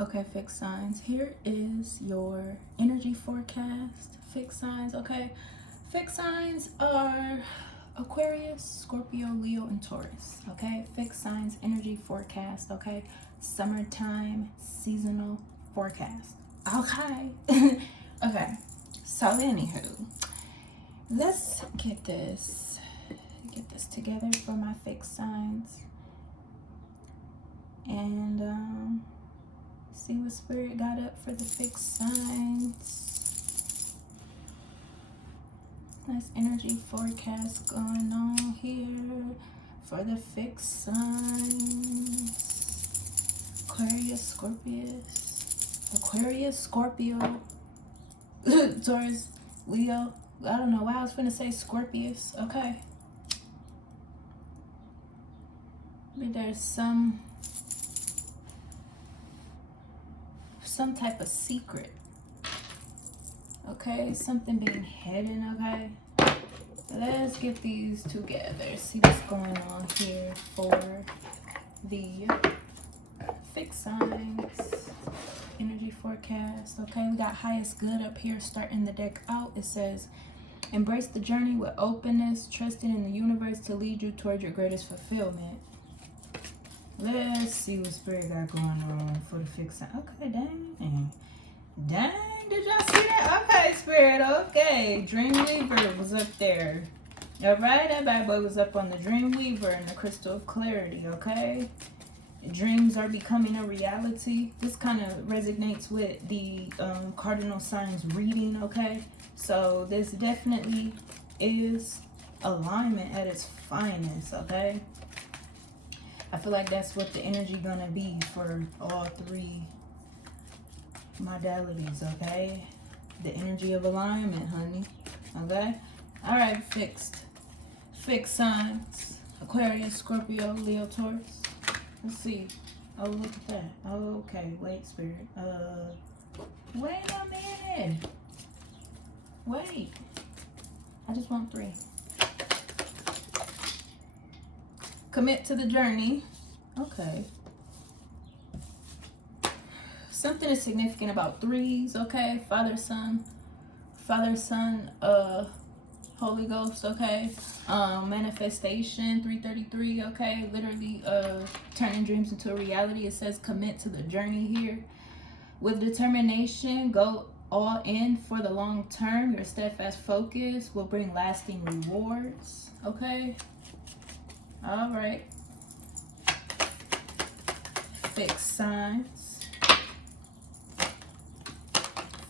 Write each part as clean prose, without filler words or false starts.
Okay, fixed signs. Here is your energy forecast. Fixed signs, okay? Fixed signs are Aquarius, Scorpio, Leo, and Taurus, okay? Fixed signs, energy forecast, okay? Summertime, seasonal forecast, okay? Okay, so anywho, let's get this together for my fixed signs. And see what spirit got up for the fixed signs. Nice energy forecast going on here for the fixed signs. Aquarius, Scorpio, Taurus, Leo. I don't know why I was finna say Scorpius. Okay. But there's some type of secret, okay? Something being hidden, okay? Let's get these together, see what's going on here for the fixed signs energy forecast. Okay, we got highest good up here starting the deck out. It says, embrace the journey with openness, trusting in the universe to lead you toward your greatest fulfillment. Let's see what spirit got going on for the fixed sign. Okay, dang, did y'all see that? Okay, spirit, okay. Dreamweaver was up there. All right, that bad boy was up on the Dreamweaver and the Crystal of Clarity, okay? Dreams are becoming a reality. This kind of resonates with the cardinal signs reading, okay? So this definitely is alignment at its finest, okay? I feel like that's what the energy gonna be for all three modalities, okay? The energy of alignment, honey, okay? All right, fixed signs. Aquarius, Scorpio, Leo, Taurus. Let's see. Oh, look at that. Oh, okay, wait, spirit. Wait a minute. Wait. I just want 3. Commit to the journey. Okay. Something is significant about 3s, okay? Father, Son, Holy Ghost, okay? Manifestation, 333, okay? Literally turning dreams into a reality. It says commit to the journey here. With determination, go all in for the long term. Your steadfast focus will bring lasting rewards, okay? All right. Fixed signs.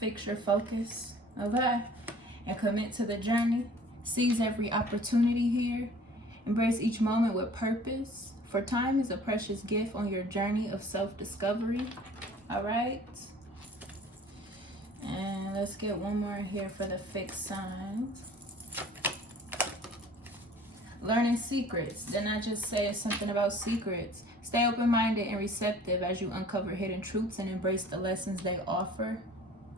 Fix your focus, okay? And commit to the journey. Seize every opportunity here. Embrace each moment with purpose. For time is a precious gift on your journey of self-discovery. All right. And let's get one more here for the fixed signs. Learning secrets. Didn't I just say something about secrets? Stay open-minded and receptive as you uncover hidden truths and embrace the lessons they offer.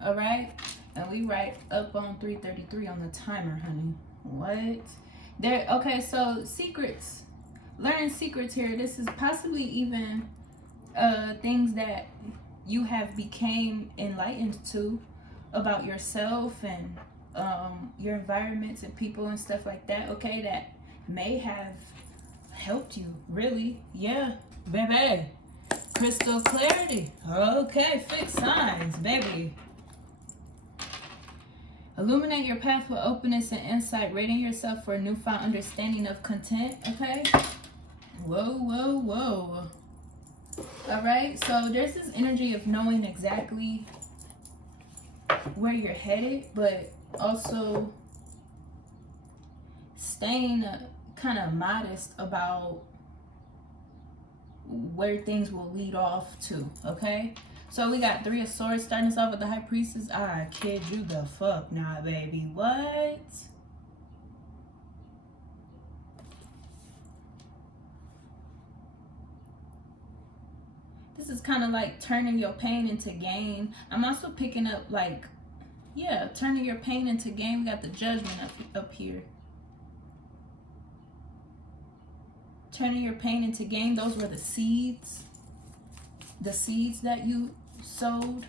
All right? And we right up on 333 on the timer, honey. What? There. Okay, so secrets. Learning secrets here. This is possibly even things that you have became enlightened to about yourself and your environments and people and stuff like that, okay? That may have helped you, really. Yeah, baby. Crystal clarity. Okay, fixed signs, baby. Illuminate your path with openness and insight, rating yourself for a newfound understanding of content, okay? Whoa, whoa, whoa. All right, so there's this energy of knowing exactly where you're headed, but also staying kind of modest about where things will lead off to, okay? So we got 3 of Swords starting us off with the High Priestess. I kid you the fuck not, baby. What? This is kind of like turning your pain into gain. I'm also picking up like, yeah, turning your pain into gain. We got the Judgment up here. Turning your pain into gain. Those were the seeds. The seeds that you sowed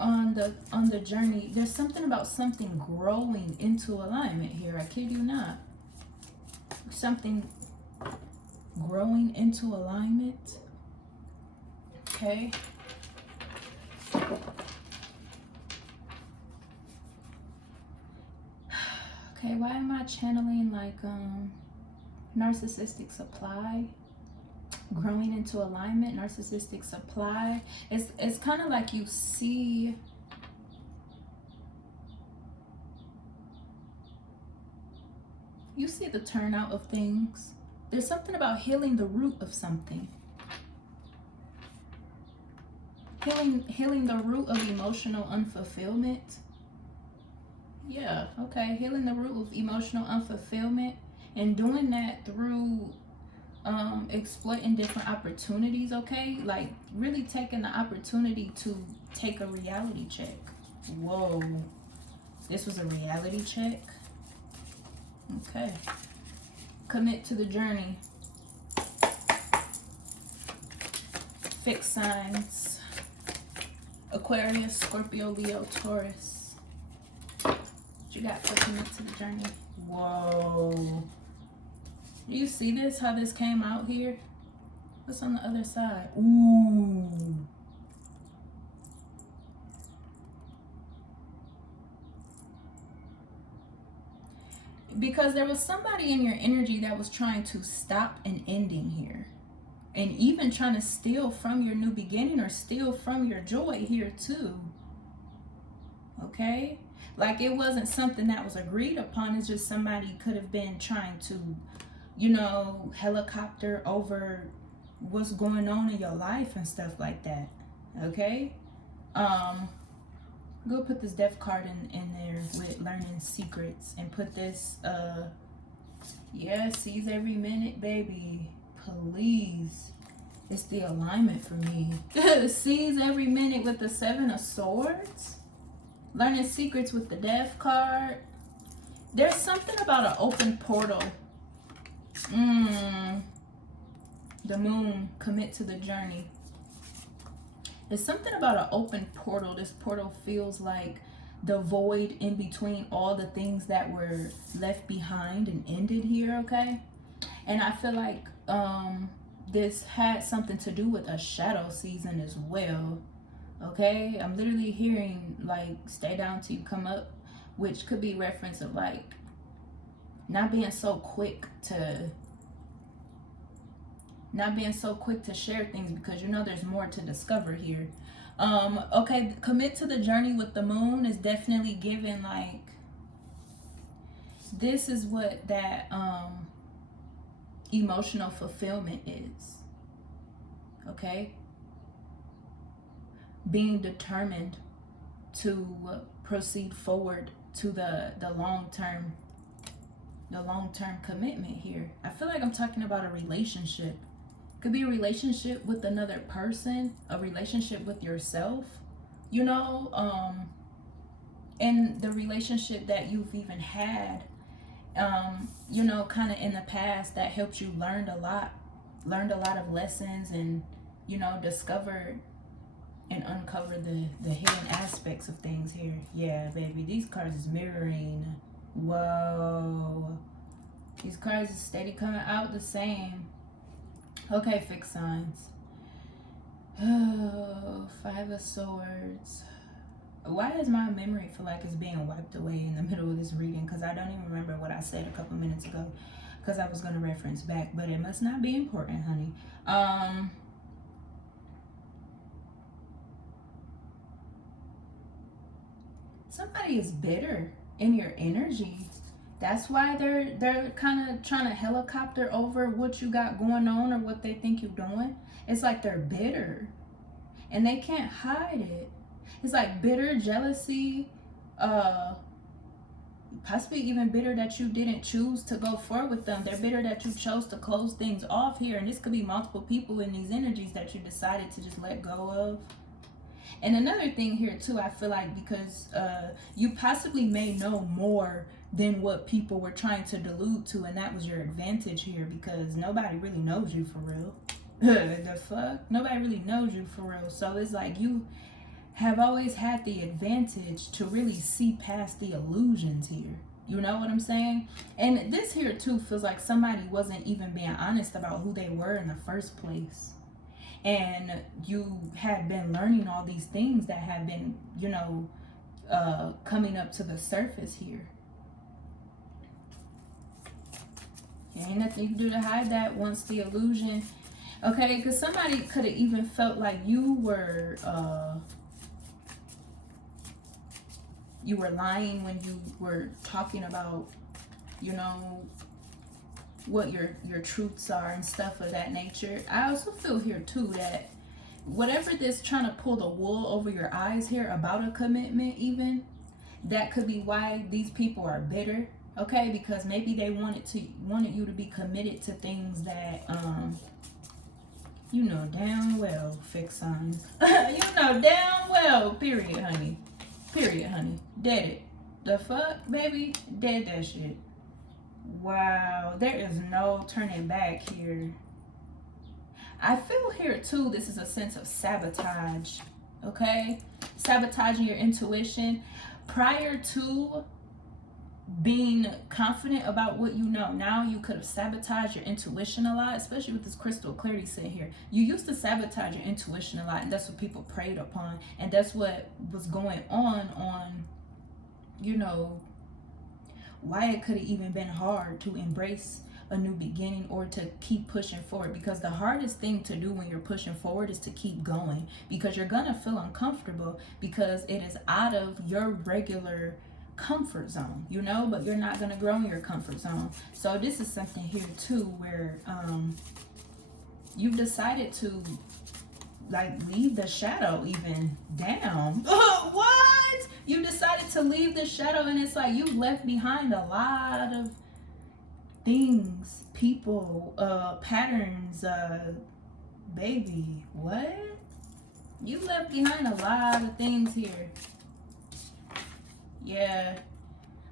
on the journey. There's something about something growing into alignment here. I kid you not. Something growing into alignment. Okay. Okay, why am I channeling like narcissistic supply? Growing into alignment, narcissistic supply. It's kind of like you see the turnout of things. There's something about healing the root of something. Healing the root of emotional unfulfillment. Yeah, okay, healing the root of emotional unfulfillment, and doing that through exploiting different opportunities. Okay, like really taking the opportunity to take a reality check. Whoa, this was a reality check. Okay, commit to the journey. Fixed signs: Aquarius, Scorpio, Leo, Taurus. What you got for commit to the journey? Whoa. Do you see this? How this came out here? What's on the other side? Ooh. Because there was somebody in your energy that was trying to stop an ending here. And even trying to steal from your new beginning or steal from your joy here too. Okay? Like it wasn't something that was agreed upon. It's just somebody could have been trying to, you know, helicopter over what's going on in your life and stuff like that. Okay? Go put this death card in there with learning secrets, and put this yeah, seize every minute, baby. Please. It's the alignment for me. Seize every minute with the 7 of Swords. Learning secrets with the death card. There's something about an open portal. The moon, commit to the journey. There's something about an open portal. This portal feels like the void in between all the things that were left behind and ended here, okay? And I feel like this had something to do with a shadow season as well, okay? I'm literally hearing like stay down till you come up, which could be reference of like not being so quick to share things, because you know there's more to discover here. Okay, commit to the journey with the moon is definitely given like this is what that emotional fulfillment is. Okay, being determined to proceed forward to the long-term commitment here. I feel like I'm talking about a relationship. Could be a relationship with another person, a relationship with yourself, you know, and the relationship that you've even had, you know, kind of in the past that helped you learned a lot of lessons, and, you know, discovered and uncovered the hidden aspects of things here. Yeah, baby, these cards is mirroring. Whoa. These cards is steady coming out the same. Okay, fixed signs. Oh, 5 of Swords. Why does my memory feel like it's being wiped away in the middle of this reading? Because I don't even remember what I said a couple minutes ago, because I was going to reference back, but it must not be important, honey. Somebody is bitter in your energy. That's why they're kind of trying to helicopter over what you got going on or what they think you're doing. It's like they're bitter and they can't hide it. It's like bitter, jealousy, possibly even bitter that you didn't choose to go forward with them. They're bitter that you chose to close things off here. And this could be multiple people in these energies that you decided to just let go of. And another thing here too, I feel like because you possibly may know more than what people were trying to delude to, and that was your advantage here, because nobody really knows you for real. The fuck? Nobody really knows you for real. So it's like you have always had the advantage to really see past the illusions here. You know what I'm saying? And this here too feels like somebody wasn't even being honest about who they were in the first place. And you had been learning all these things that have been, you know, coming up to the surface here. Ain't nothing you can do to hide that once the illusion. Okay, because somebody could have even felt like you were lying when you were talking about, you know, what your truths are and stuff of that nature. I also feel here too that whatever this trying to pull the wool over your eyes here about a commitment, even that could be why these people are bitter. Okay, because maybe they wanted you to be committed to things that you know damn well, fixed signs. You know damn well, period, honey. Period, honey. Dead it. The fuck, baby? Dead that shit. Wow, there is no turning back here. I feel here too, this is a sense of sabotage. Okay? Sabotaging your intuition prior to being confident about what you know. Now you could have sabotaged your intuition a lot, especially with this crystal clarity set here. You used to sabotage your intuition a lot, and that's what people preyed upon, and that's what was going on, you know, why it could have even been hard to embrace a new beginning or to keep pushing forward. Because the hardest thing to do when you're pushing forward is to keep going, because you're gonna feel uncomfortable because it is out of your regular comfort zone, you know, but you're not going to grow in your comfort zone. So this is something here too where you've decided to like leave the shadow even down. What? You decided to leave the shadow, and it's like you've left behind a lot of things, people, patterns, baby, what? You left behind a lot of things here. Yeah,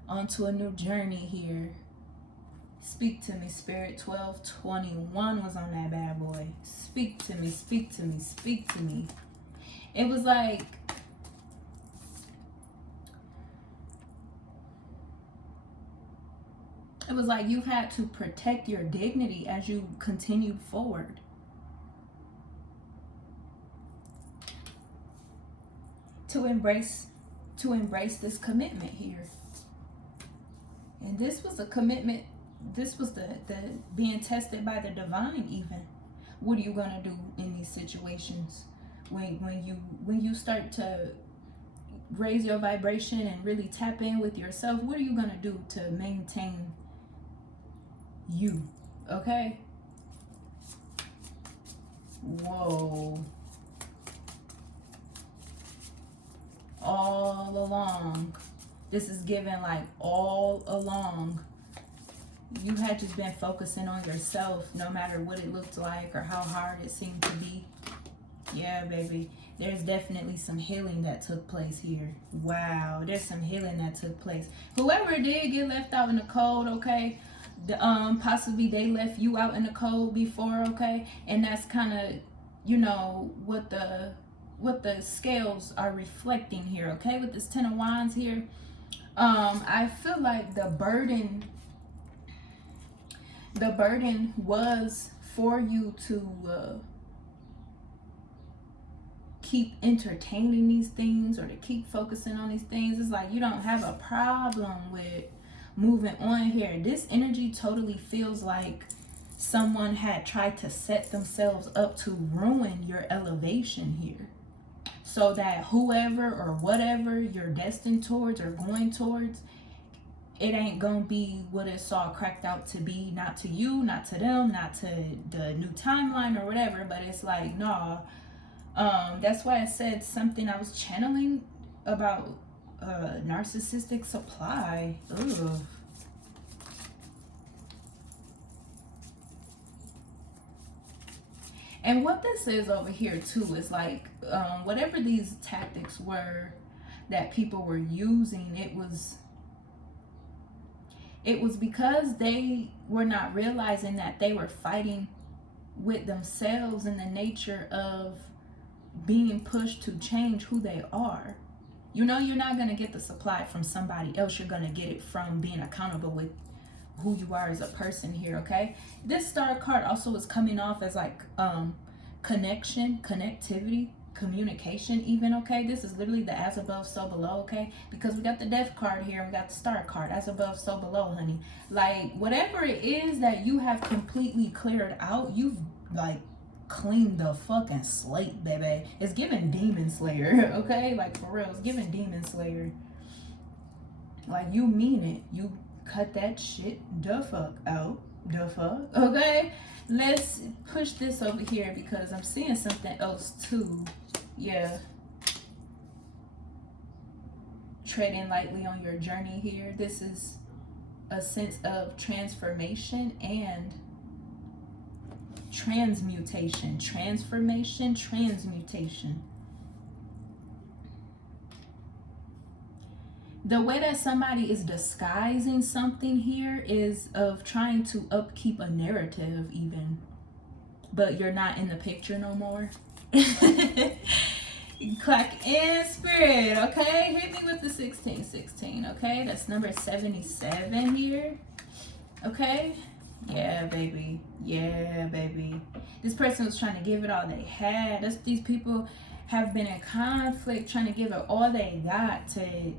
onto a new journey here. Speak to me, Spirit. 1221 was on that bad boy. Speak to me, speak to me, speak to me. It was like, you've had to protect your dignity as you continued forward. To embrace this commitment here. And this was a commitment. This was the being tested by the divine even. What are you gonna do in these situations when you start to raise your vibration and really tap in with yourself? What are you gonna do to maintain you? Okay. Whoa. All along, this is given like all along you had just been focusing on yourself, no matter what it looked like or how hard it seemed to be. Yeah, baby, there's definitely some healing that took place here. Wow, there's some healing that took place. Whoever did get left out in the cold, okay, possibly they left you out in the cold before, okay, and that's kind of, you know, what the scales are reflecting here, okay, with this Ten of Wands here. I feel like the burden was for you to keep entertaining these things or to keep focusing on these things. It's like you don't have a problem with moving on here. This energy totally feels like someone had tried to set themselves up to ruin your elevation here, so that whoever or whatever you're destined towards or going towards, it ain't gonna be what it's all cracked out to be. Not to you, not to them, not to the new timeline or whatever, but it's like, nah. That's why I said something I was channeling about narcissistic supply. Ugh. And what this is over here too is like, whatever these tactics were that people were using, it was because they were not realizing that they were fighting with themselves in the nature of being pushed to change who they are. You know, you're not going to get the supply from somebody else. You're going to get it from being accountable with who you are as a person here, okay? This star card also is coming off as like connection, connectivity, communication even, okay? This is literally the as above, so below, okay? Because we got the death card here and we got the star card, as above, so below, honey. Like, whatever it is that you have completely cleared out, you've like clean the fucking slate, baby. It's giving demon slayer, okay? Like, for real, it's giving demon slayer. Like, you mean it. You cut that shit the fuck out. The fuck, okay? Let's push this over here because I'm seeing something else too. Yeah. Treading lightly on your journey here. This is a sense of transformation and transmutation. Transformation, transmutation. The way that somebody is disguising something here is of trying to upkeep a narrative even, but you're not in the picture no more. Clack in spirit, okay? Hit me with the 1616, okay? That's number 77 here, okay? Yeah, baby. Yeah, baby. This person was trying to give it all they had. These people have been in conflict, trying to give it all they got to...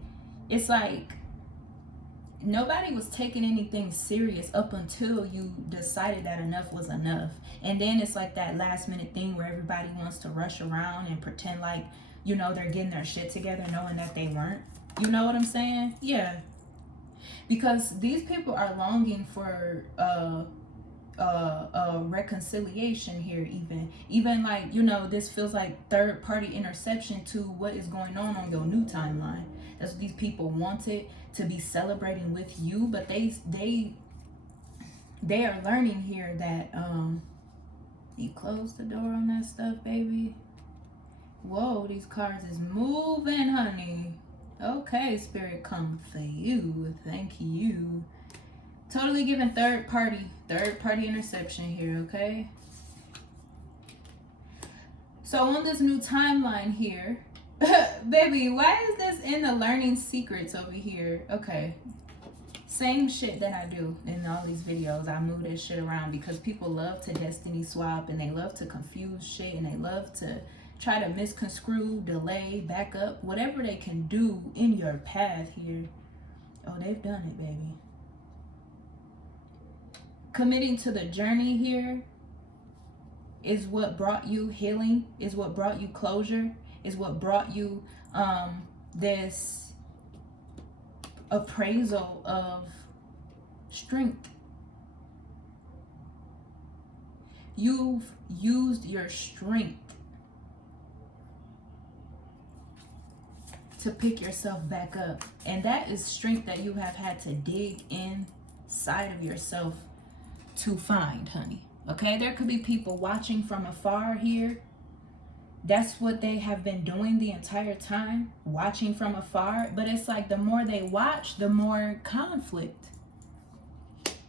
It's like nobody was taking anything serious up until you decided that enough was enough. And then it's like that last minute thing where everybody wants to rush around and pretend like, you know, they're getting their shit together knowing that they weren't. You know what I'm saying? Yeah. Because these people are longing for reconciliation here even like, you know, this feels like third party interception to what is going on your new timeline. That's what these people wanted, to be celebrating with you, but they are learning here that you close the door on that stuff, baby. Whoa, these cards is moving, honey. Okay, spirit, come for you. Thank you. Totally giving third party interception here, okay? So on this new timeline here, baby, why is this in the learning secrets over here? Okay. Same shit that I do in all these videos. I move this shit around because people love to destiny swap and they love to confuse shit and they love to try to misconstrue, delay, back up, whatever they can do in your path here. Oh, they've done it, baby. Committing to the journey here is what brought you healing, is what brought you closure, is what brought you this appraisal of strength. You've used your strength to pick yourself back up. And that is strength that you have had to dig inside of yourself to find, honey. Okay, there could be people watching from afar here. That's what they have been doing the entire time, watching from afar. But it's like the more they watch, the more conflict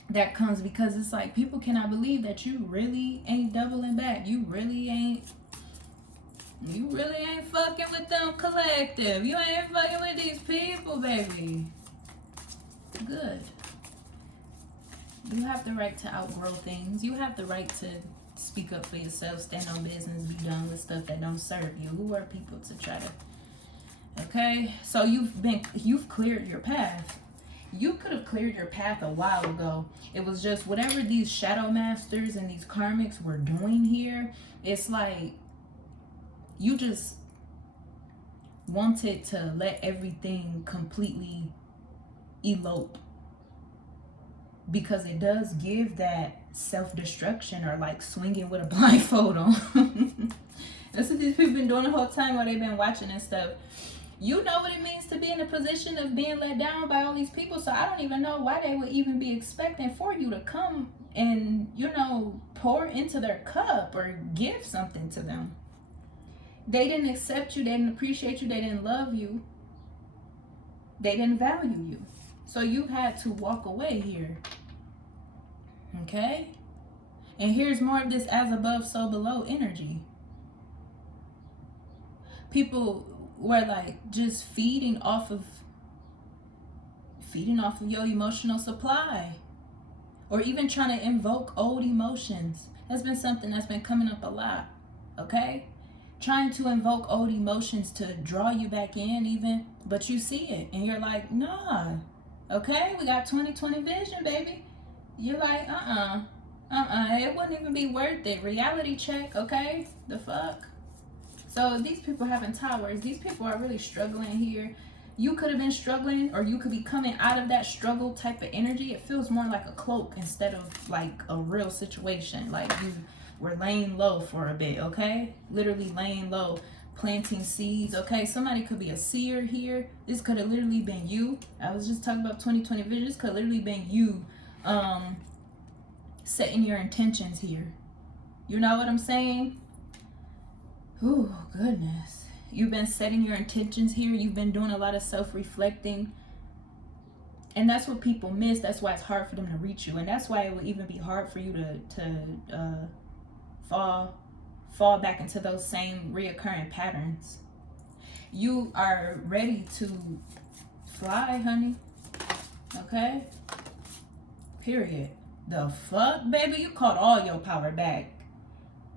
that comes, because it's like people cannot believe that you really ain't doubling back. You really ain't fucking with them collective. You ain't fucking with these people, baby. Good. You have the right to outgrow things. You have the right to speak up for yourself, stand on business, be done with stuff that don't serve you. Who are people to try to... Okay, so you've cleared your path. You could have cleared your path a while ago. It was just whatever these shadow masters and these karmics were doing here, it's like you just wanted to let everything completely elope, because it does give that self-destruction, or like swinging with a blindfold on. That's what these people been doing the whole time while they've been watching and stuff. You know what it means to be in a position of being let down by all these people, so I don't even know why they would even be expecting for you to come and, you know, pour into their cup or give something to them. They didn't accept you, they didn't appreciate you, they didn't love you, they didn't value you. So you had to walk away here. Okay? And here's more of this as above, so below energy. People were like just feeding off of your emotional supply, or even trying to invoke old emotions. That's been something that's been coming up a lot. Okay, trying to invoke old emotions to draw you back in, even, but you see it and you're like, nah. Okay, we got 20/20 vision, baby. You're like, it wouldn't even be worth it. Reality check. Okay, the fuck. So these people having towers, these people are really struggling here. You could have been struggling, or you could be coming out of that struggle type of energy. It feels more like a cloak instead of like a real situation. Like you were laying low for a bit, okay? Literally laying low, planting seeds, okay? Somebody could be a seer here. This could have literally been you. I was just talking about 20/20 vision. This could have literally been you setting your intentions here. You know what I'm saying? Oh, goodness. You've been setting your intentions here. You've been doing a lot of self-reflecting. And that's what people miss. That's why it's hard for them to reach you. And that's why it would even be hard for you to fall back into those same reoccurring patterns. You are ready to fly, honey. Okay? Period. The fuck, baby? You caught all your power back.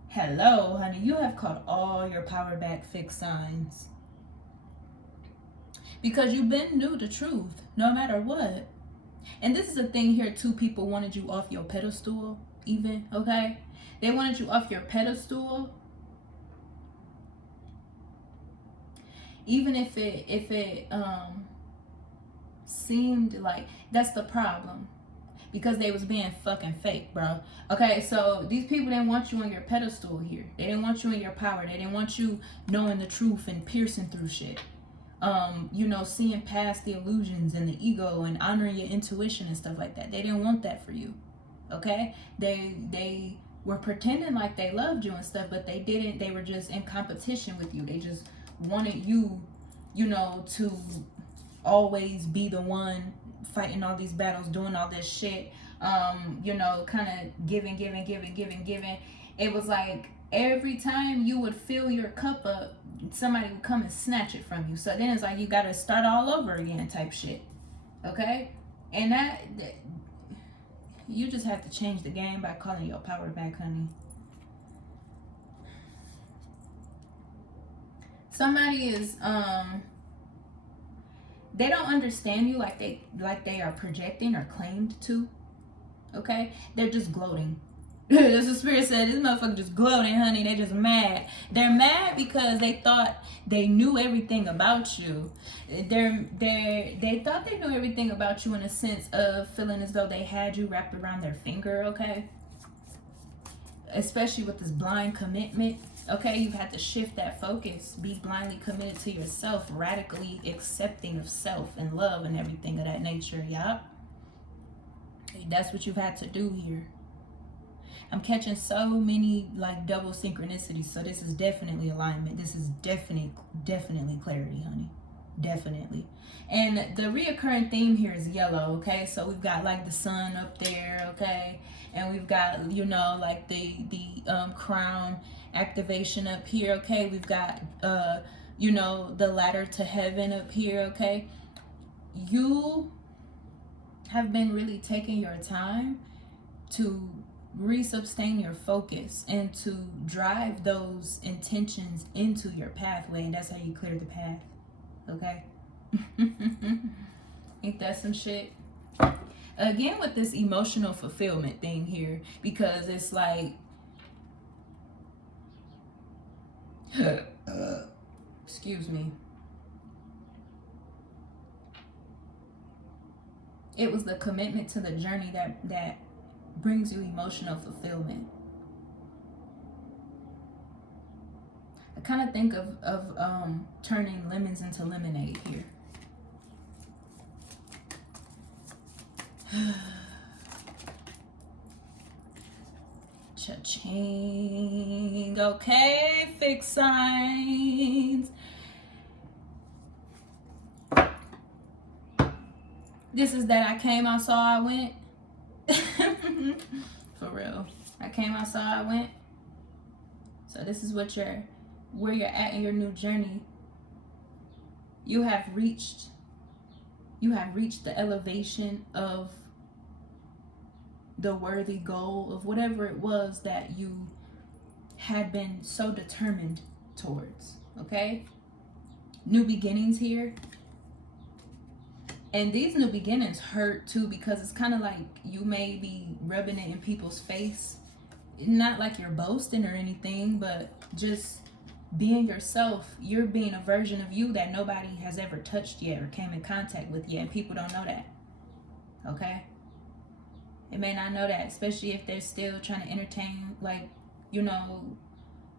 Hello, honey. You have caught all your power back, fixed signs. Because you've been new to truth, no matter what. And this is the thing here, too. People wanted you off your pedestal, even, okay? They wanted you off your pedestal. Even if it seemed like, that's the problem. Because they was being fucking fake, bro. Okay, so these people didn't want you on your pedestal here. They didn't want you in your power. They didn't want you knowing the truth and piercing through shit. You know, seeing past the illusions and the ego and honoring your intuition and stuff like that. They didn't want that for you. Okay? They were pretending like they loved you and stuff, but they didn't. They were just in competition with you. They just wanted you, you know, to always be the one fighting all these battles, doing all this shit, you know, kind of giving. It was like every time you would fill your cup up, somebody would come and snatch it from you. So then it's like you got to start all over again type shit. Okay? And that you just have to change the game by calling your power back, honey. Somebody is they don't understand you like they are projecting or claimed to. Okay? They're just gloating. As the spirit said, this motherfucker just gloating, honey. They just mad. They're mad because they thought they knew everything about you. They thought they knew everything about you in a sense of feeling as though they had you wrapped around their finger, okay? Especially with this blind commitment. Okay, you've had to shift that focus. Be blindly committed to yourself, radically accepting of self and love and everything of that nature, yup. That's what you've had to do here. I'm catching so many like double synchronicities, so this is definitely alignment. This is definitely clarity, honey. Definitely. And the reoccurring theme here is yellow, okay? So we've got like the sun up there, okay? And we've got, you know, like the crown activation up here, okay? We've got you know, the ladder to heaven up here, okay? You have been really taking your time to resubstain your focus and to drive those intentions into your pathway, and that's how you clear the path. Okay? Ain't that some shit? Again, with this emotional fulfillment thing here, because it's like excuse me. It was the commitment to the journey that brings you emotional fulfillment. I kind of think of turning lemons into lemonade here. Cha-ching. Okay, fixed signs. This is that I came, I saw, I went. For real. I came outside, I went. So this is what where you're at in your new journey. You have reached the elevation of the worthy goal of whatever it was that you had been so determined towards, okay? New beginnings here. And these new beginnings hurt too, because it's kind of like you may be rubbing it in people's face. Not like you're boasting or anything, but just being yourself. You're being a version of you that nobody has ever touched yet or came in contact with yet, and people don't know that, okay? They may not know that, especially if they're still trying to entertain, like, you know,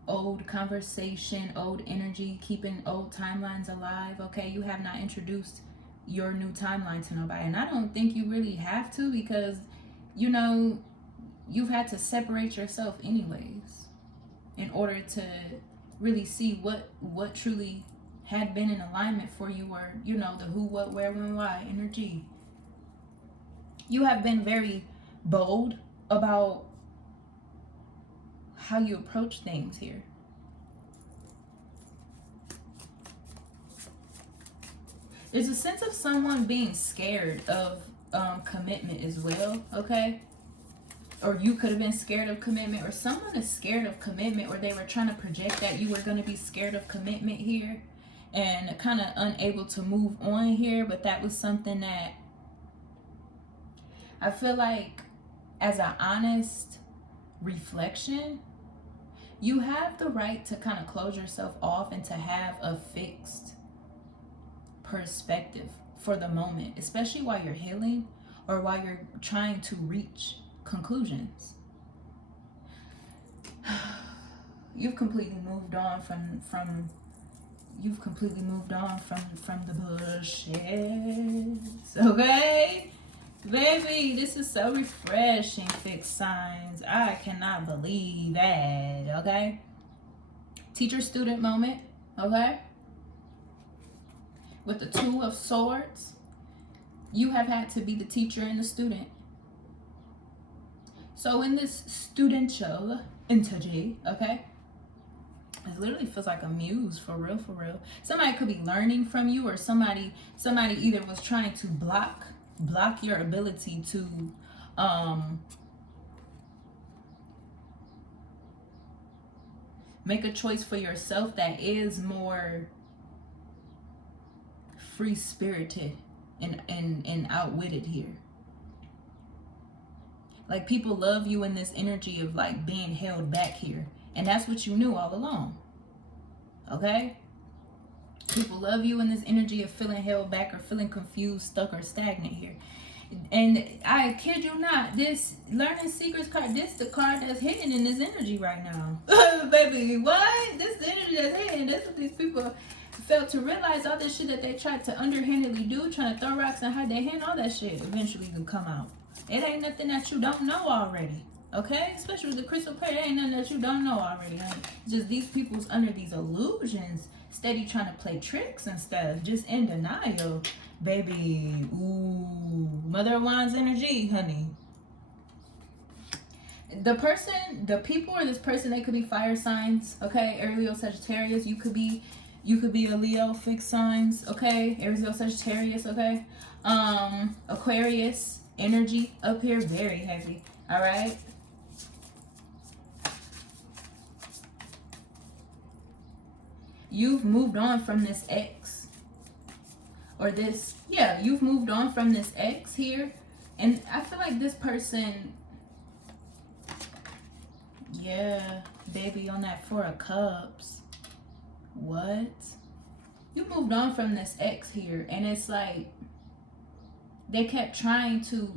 old conversation, old energy, keeping old timelines alive, okay? You have not introduced your new timeline to nobody, and I don't think you really have to, because, you know, you've had to separate yourself anyways in order to really see what truly had been in alignment for you, or, you know, the who, what, where, when, why energy. You have been very bold about how you approach things here. There's a sense of someone being scared of commitment as well, okay? Or you could have been scared of commitment, or someone is scared of commitment, or they were trying to project that you were going to be scared of commitment here and kind of unable to move on here. But that was something that I feel like, as an honest reflection, you have the right to kind of close yourself off and to have a fixed perspective for the moment, especially while you're healing or while you're trying to reach conclusions. You've completely moved on from the bullshit, okay? Baby, this is so refreshing, fixed signs. I cannot believe that, okay? Teacher-student moment, okay? With the Two of Swords, you have had to be the teacher and the student. So in this studential energy, okay? It literally feels like a muse, for real, for real. Somebody could be learning from you, or somebody either was trying to block your ability to make a choice for yourself that is more free-spirited and outwitted here. Like, people love you in this energy of like being held back here, and that's what you knew all along, okay? People love you in this energy of feeling held back or feeling confused, stuck, or stagnant here. And I kid you not, this Learning Secrets card, this is the card that's hidden in this energy right now. Baby, what? This is the energy that's hidden. That's what these people failed to realize. All this shit that they tried to underhandedly do, trying to throw rocks and hide their hand, all that shit eventually can come out. It ain't nothing that you don't know already, okay? Especially with the crystal pair, it ain't nothing that you don't know already, honey. Just these people's under these illusions, steady trying to play tricks and stuff, just in denial, baby. Ooh, Mother of Wands energy, honey. The people or this person, they could be fire signs, okay? Aries, Leo, Sagittarius. You could be a Leo, fixed signs, okay? Aries, Leo, Sagittarius, okay? Aquarius energy up here, very heavy, all right? You've moved on from this ex, or this, yeah, you've moved on from this ex here, and I feel like this person, yeah, baby, on that Four of Cups, what? You moved on from this ex here, and it's like, they kept trying to,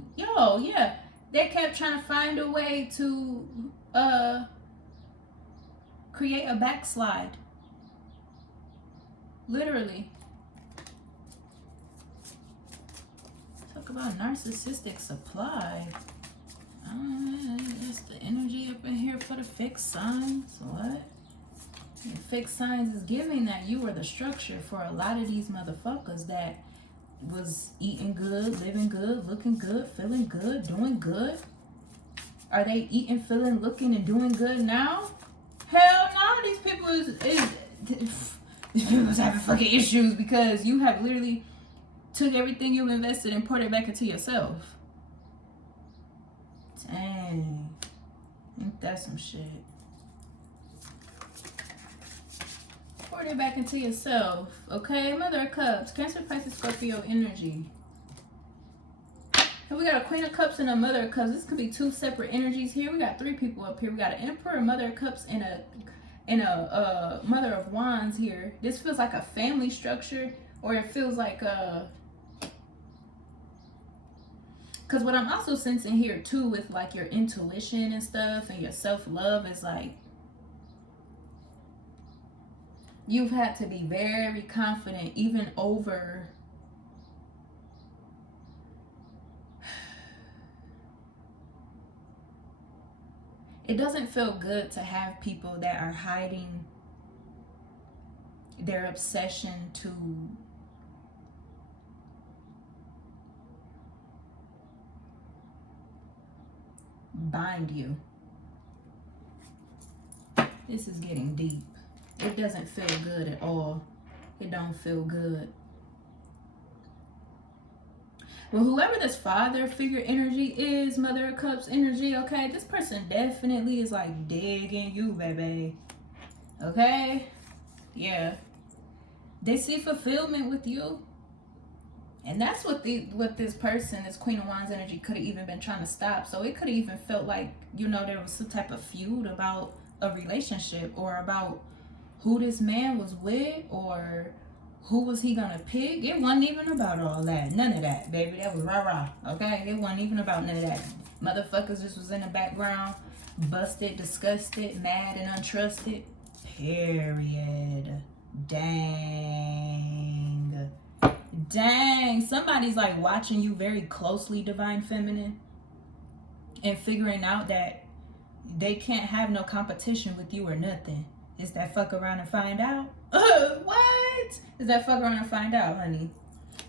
they kept trying to find a way to create a backslide. Literally. Talk about narcissistic supply. That's the energy up in here for the fixed signs. What? The fixed signs is giving that you were the structure for a lot of these motherfuckers that was eating good, living good, looking good, feeling good, doing good. Are they eating, feeling, looking, and doing good now? Hell no, these people these people having fucking issues because you have literally took everything you've invested and poured it back into yourself. Dang. Ain't that some shit? Poured it back into yourself. Okay, Mother of Cups, Cancer, Pisces, Scorpio energy. And we got a Queen of Cups and a Mother of Cups. This could be two separate energies here. We got three people up here. We got an Emperor, a Mother of Cups, and a Mother of Wands here. This feels like a family structure, or it feels like a... Because what I'm also sensing here too with like your intuition and stuff and your self-love is like you've had to be very confident even over it doesn't feel good to have people that are hiding their obsession to bind you. This is getting deep. It doesn't feel good at all. It don't feel good. Well, whoever this father figure energy is, Mother of Cups energy, okay, this person definitely is like digging you, baby. Okay? Yeah. They see fulfillment with you. And that's what this person, this Queen of Wands energy, could have even been trying to stop. So it could have even felt like, you know, there was some type of feud about a relationship or about who this man was with or who was he gonna pick. It wasn't even about all that. None of that, baby. That was rah-rah, okay? It wasn't even about none of that. Motherfuckers just was in the background, busted, disgusted, mad, and untrusted. Period. Dang. Dang. Somebody's like watching you very closely, Divine Feminine, and figuring out that they can't have no competition with you or nothing. Is that fuck around and find out? What? Is that fuck around and find out, honey?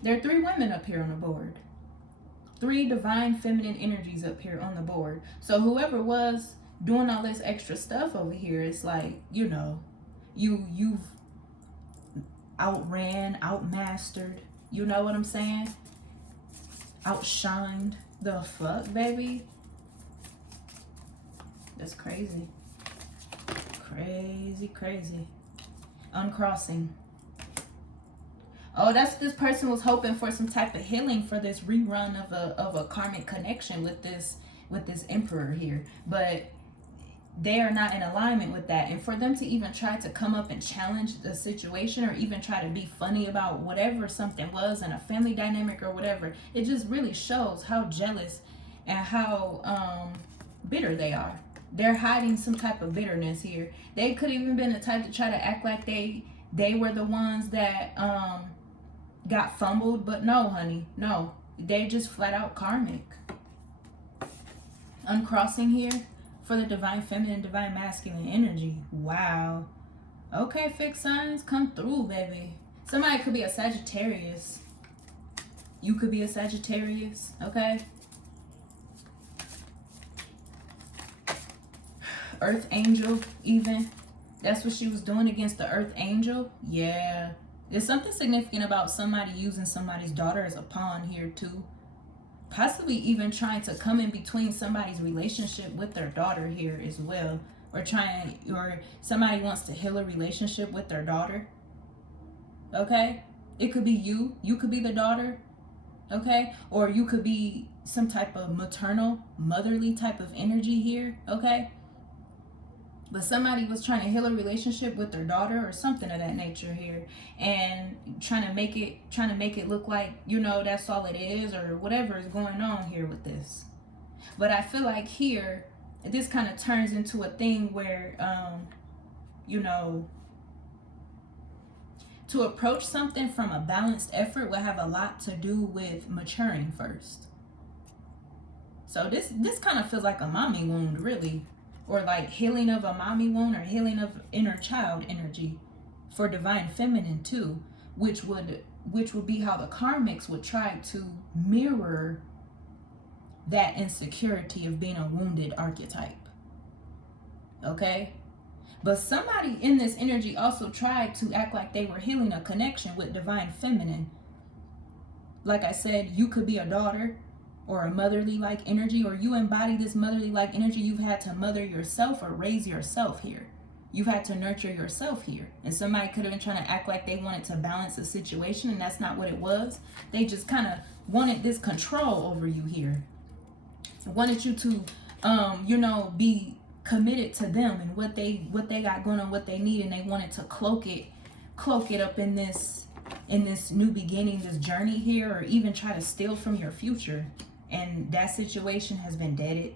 There are three women up here on the board. Three Divine Feminine energies up here on the board. So whoever was doing all this extra stuff over here, it's like, you know, you've outran, outmastered, you know what I'm saying? Outshined. The fuck, baby? That's crazy. Crazy, crazy. Uncrossing. Oh, that's this person was hoping for some type of healing for this rerun of a karmic connection with this Emperor here, but they are not in alignment with that. And for them to even try to come up and challenge the situation or even try to be funny about whatever something was in a family dynamic or whatever, it just really shows how jealous and how bitter they are. They're hiding some type of bitterness here. They could even been the type to try to act like they were the ones that got fumbled, but no, honey, no. They just flat out karmic. Uncrossing here for the Divine Feminine, Divine Masculine energy. Wow. Okay, fixed signs, come through, baby. Somebody could be a Sagittarius. You could be a Sagittarius, okay? Earth Angel, even. That's what she was doing against the Earth Angel. Yeah. There's something significant about somebody using somebody's daughter as a pawn here too. Possibly even trying to come in between somebody's relationship with their daughter here as well. Or somebody wants to heal a relationship with their daughter. Okay? It could be you. You could be the daughter. Okay? Or you could be some type of maternal, motherly type of energy here. Okay? But somebody was trying to heal a relationship with their daughter or something of that nature here, and trying to make it look like, you know, that's all it is or whatever is going on here with this. But I feel like here, this kind of turns into a thing where, you know, to approach something from a balanced effort will have a lot to do with maturing first. So this kind of feels like a mommy wound, really. Or like healing of a mommy wound or healing of inner child energy for Divine Feminine too, which would be how the karmics would try to mirror that insecurity of being a wounded archetype. Okay? But somebody in this energy also tried to act like they were healing a connection with divine feminine. Like I said, you could be a daughter or a motherly like energy, or you embody this motherly like energy. You've had to mother yourself or raise yourself here. You've had to nurture yourself here. And somebody could have been trying to act like they wanted to balance a situation, and that's not what it was. They just kind of wanted this control over you here. Wanted you to, you know, be committed to them and what they got going on, what they need, and they wanted to cloak it up in this new beginning, this journey here, or even try to steal from your future. And that situation has been deaded.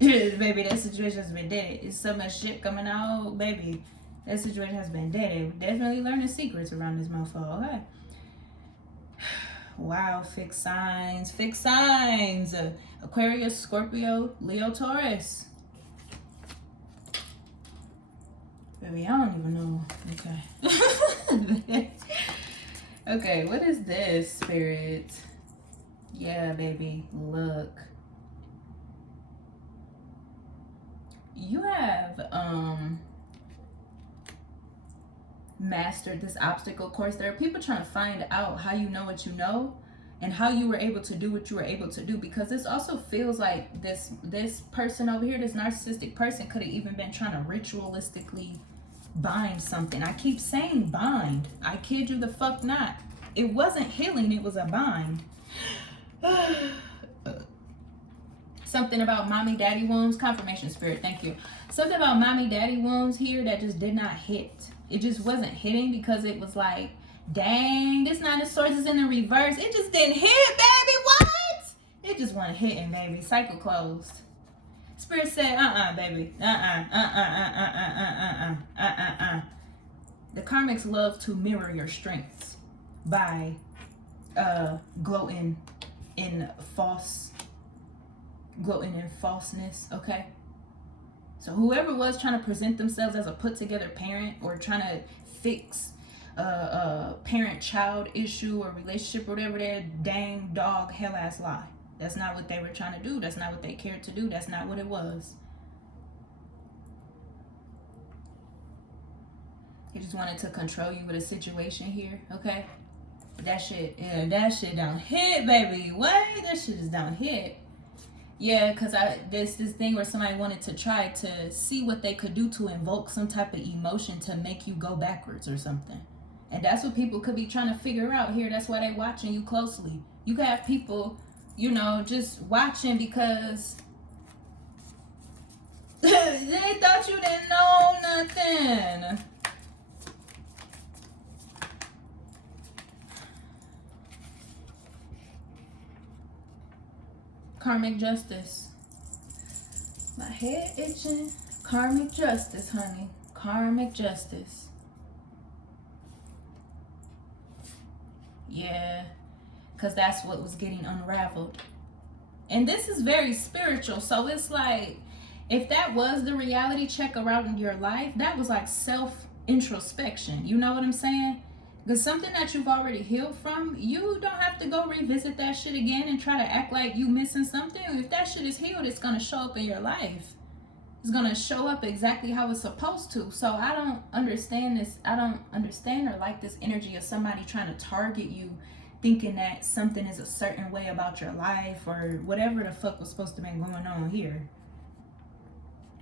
Baby, that situation has been deaded. It's so much shit coming out, baby. That situation has been deaded. Definitely learning secrets around this motherfucker. Okay. Wow, fixed signs. Fixed signs. Aquarius, Scorpio, Leo, Taurus. Baby, I don't even know. Okay. Okay, what is this, Spirit? Yeah, baby, look. You have mastered this obstacle course. There are people trying to find out how you know what you know and how you were able to do what you were able to do, because this also feels like this person over here, this narcissistic person, could have even been trying to ritualistically bind something. I keep saying bind. I kid you the fuck not. It wasn't healing, it was a bind. Something about mommy daddy wounds. Confirmation, Spirit, thank you. Something about mommy daddy wounds here that just did not hit. It just wasn't hitting because it was like, dang, this Nine of Swords is in the reverse. It just didn't hit, baby. What? It just wasn't hitting, baby. Cycle closed. Spirit said, baby. The karmics love to mirror your strengths by gloating in falseness, okay? So whoever was trying to present themselves as a put together parent or trying to fix a parent-child issue or relationship or whatever, they're dang dog hell ass lie. That's not what they were trying to do. That's not what they cared to do. That's not what it was. He just wanted to control you with a situation here, okay? That shit don't hit, baby. What? That shit is don't hit. Yeah, because this thing where somebody wanted to try to see what they could do to invoke some type of emotion to make you go backwards or something. And that's what people could be trying to figure out here. That's why they watching you closely. You could have people, you know, just watching because they thought you didn't know nothing. Karmic justice. My head itching. Karmic justice, honey. Karmic justice. Yeah, because that's what was getting unraveled. And this is very spiritual. So it's like, if that was the reality check around your life, that was like self-introspection. You know what I'm saying? Because something that you've already healed from, you don't have to go revisit that shit again and try to act like you missing something. If that shit is healed, it's going to show up in your life. It's going to show up exactly how it's supposed to. So I don't understand this. I don't understand or like this energy of somebody trying to target you, thinking that something is a certain way about your life or whatever the fuck was supposed to be going on here.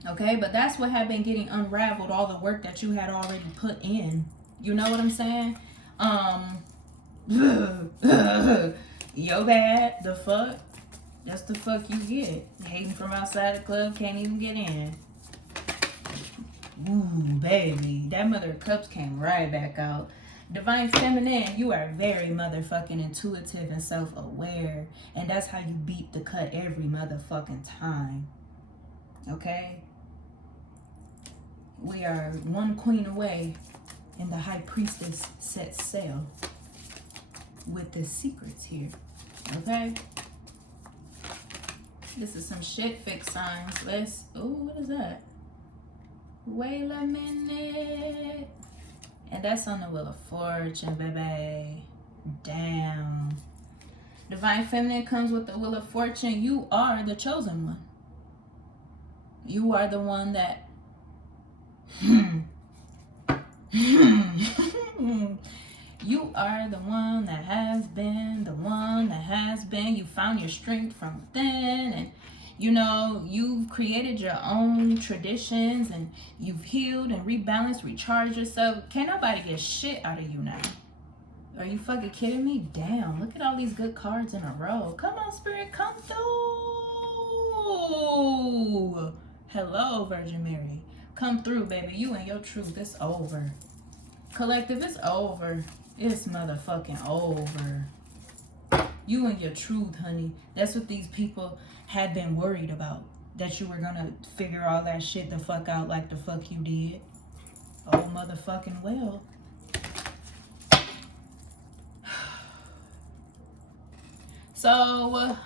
Okay, but that's what had been getting unraveled, all the work that you had already put in. You know what I'm saying? Yo bad, the fuck? That's the fuck you get. Hating from outside the club, can't even get in. Ooh, baby. That Mother of Cups came right back out. Divine Feminine, you are very motherfucking intuitive and self-aware. And that's how you beat the cut every motherfucking time. Okay? We are one queen away. And the High Priestess sets sail with the secrets here. Okay? This is some shit fixed signs. What is that? Wait a minute. And that's on the Wheel of Fortune, baby. Damn. Divine Feminine comes with the Wheel of Fortune. You are the chosen one. You are the one that you are the one that has been, the one that has been. You found your strength from within, and you know, you've created your own traditions, and you've healed and rebalanced, recharged yourself. Can't nobody get shit out of you now. Are you fucking kidding me? Damn, look at all these good cards in a row. Come on, Spirit, come through. Hello, Virgin Mary. Come through, baby. You and your truth. It's over. Collective, it's over. It's motherfucking over. You and your truth, honey. That's what these people had been worried about. That you were gonna figure all that shit the fuck out like the fuck you did. Oh, motherfucking well. So,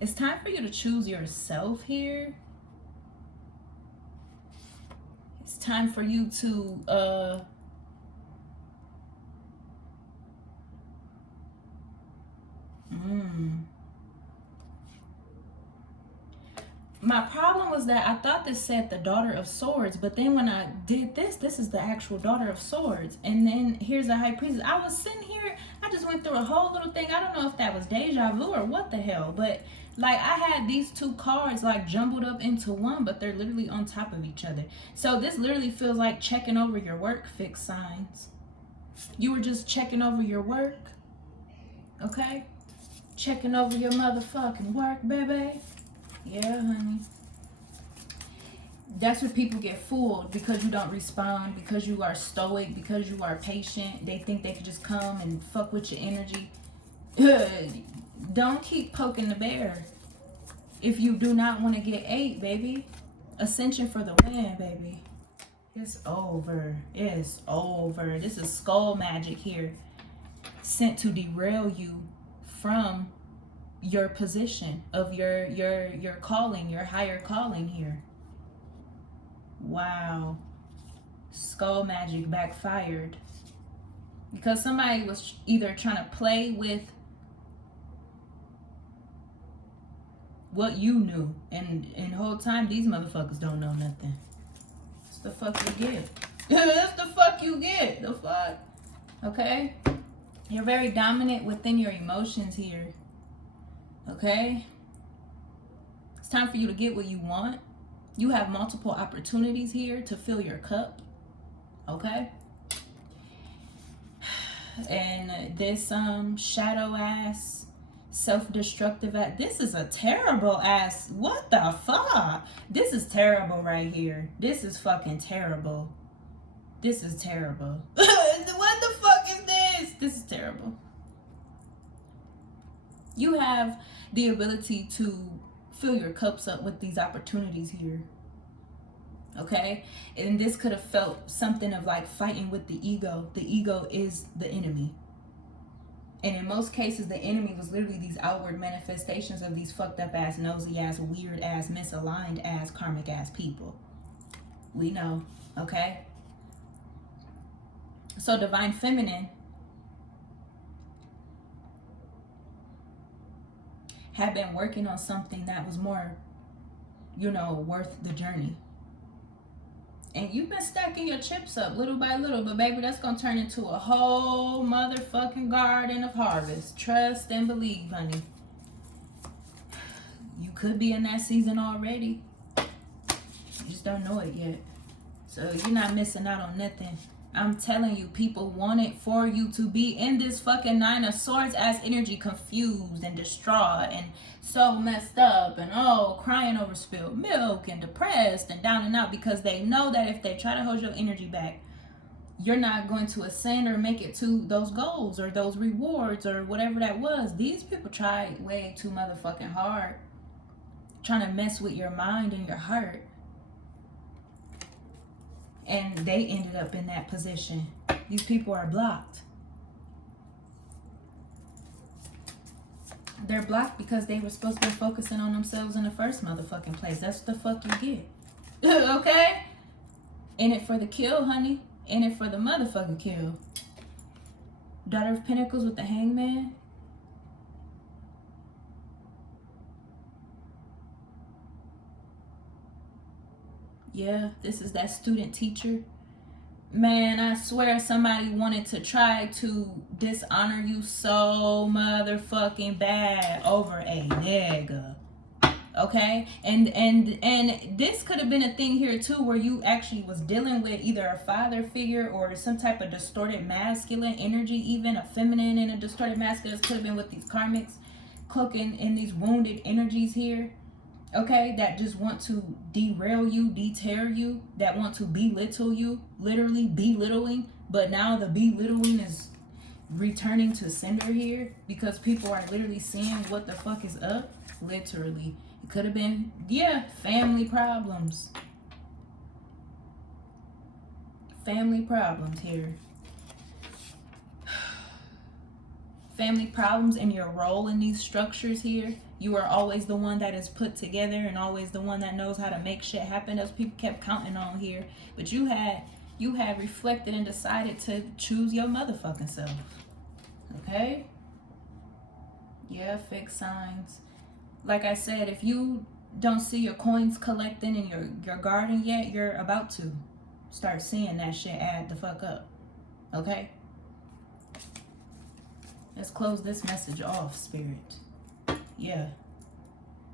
it's time for you to choose yourself here. It's time for you to, My problem was that I thought this said the Daughter of Swords, but then when I did this is the actual Daughter of Swords. And then here's the High Priestess. I was sitting here, I just went through a whole little thing. I don't know if that was deja vu or what the hell, but like I had these two cards like jumbled up into one, but they're literally on top of each other. So this literally feels like checking over your work, fixed signs. You were just checking over your work, okay? Checking over your motherfucking work, baby. Yeah, honey. That's where people get fooled because you don't respond, because you are stoic, because you are patient. They think they can just come and fuck with your energy. Don't keep poking the bear. If you do not want to get 8, baby. Ascension for the win, baby. It's over. It's over. This is skull magic here. Sent to derail you from your position of your calling, your higher calling here. Wow. Skull magic backfired because somebody was either trying to play with what you knew, and the whole time these motherfuckers don't know nothing. That's the fuck you get. That's the fuck you get. The fuck. Okay? You're very dominant within your emotions here. Okay? It's time for you to get what you want. You have multiple opportunities here to fill your cup. Okay? And this shadow ass, self-destructive ass, this is a terrible ass. What the fuck? This is terrible right here. This is fucking terrible. This is terrible. What the fuck is this? This is terrible. You have the ability to fill your cups up with these opportunities here. Okay? And this could have felt something of like fighting with the ego. The ego is the enemy. And in most cases, the enemy was literally these outward manifestations of these fucked up ass, nosy ass, weird ass, misaligned ass, karmic ass people. We know. Okay? So Divine Feminine had been working on something that was more, you know, worth the journey. And you've been stacking your chips up little by little, but baby, that's gonna turn into a whole motherfucking garden of harvest. Trust and believe, honey. You could be in that season already. You just don't know it yet. So you're not missing out on nothing. I'm telling you, people wanted for you to be in this fucking 9 of Swords ass energy, confused and distraught and so messed up and crying over spilled milk and depressed and down and out, because they know that if they try to hold your energy back, you're not going to ascend or make it to those goals or those rewards or whatever that was. These people tried way too motherfucking hard trying to mess with your mind and your heart. And they ended up in that position. These people are blocked. They're blocked because they were supposed to be focusing on themselves in the first motherfucking place. That's what the fuck you get. Okay? In it for the kill, honey. In it for the motherfucking kill. Daughter of Pentacles with the Hangman. Yeah, this is that student teacher. Man, I swear somebody wanted to try to dishonor you so motherfucking bad over a nigga. Okay? And this could have been a thing here too, where you actually was dealing with either a father figure or some type of distorted masculine energy, even a feminine and a distorted masculine. This could have been with these karmics cloaking in these wounded energies here. Okay, that just want to derail you, deter you, that want to belittle you, literally belittling. But now the belittling is returning to sender here because people are literally seeing what the fuck is up. Literally, it could have been, yeah, family problems. Family problems here. Family problems in your role in these structures here. You are always the one that is put together and always the one that knows how to make shit happen. Those people kept counting on here. But you had reflected and decided to choose your motherfucking self. Okay? Yeah, fixed signs. Like I said, if you don't see your coins collecting in your garden yet, you're about to start seeing that shit add the fuck up. Okay? Let's close this message off, Spirit. Yeah.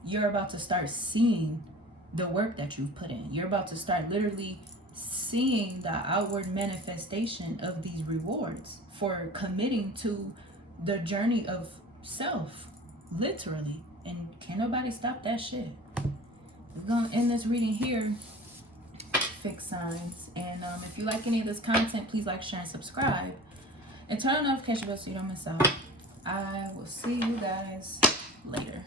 You're about to start seeing the work that you've put in. You're about to start literally seeing the outward manifestation of these rewards for committing to the journey of self. Literally. And can't nobody stop that shit. We're going to end this reading here. Fixed signs. And if you like any of this content, please like, share, and subscribe. And turn on notification bell so you don't miss out. I will see you guys later.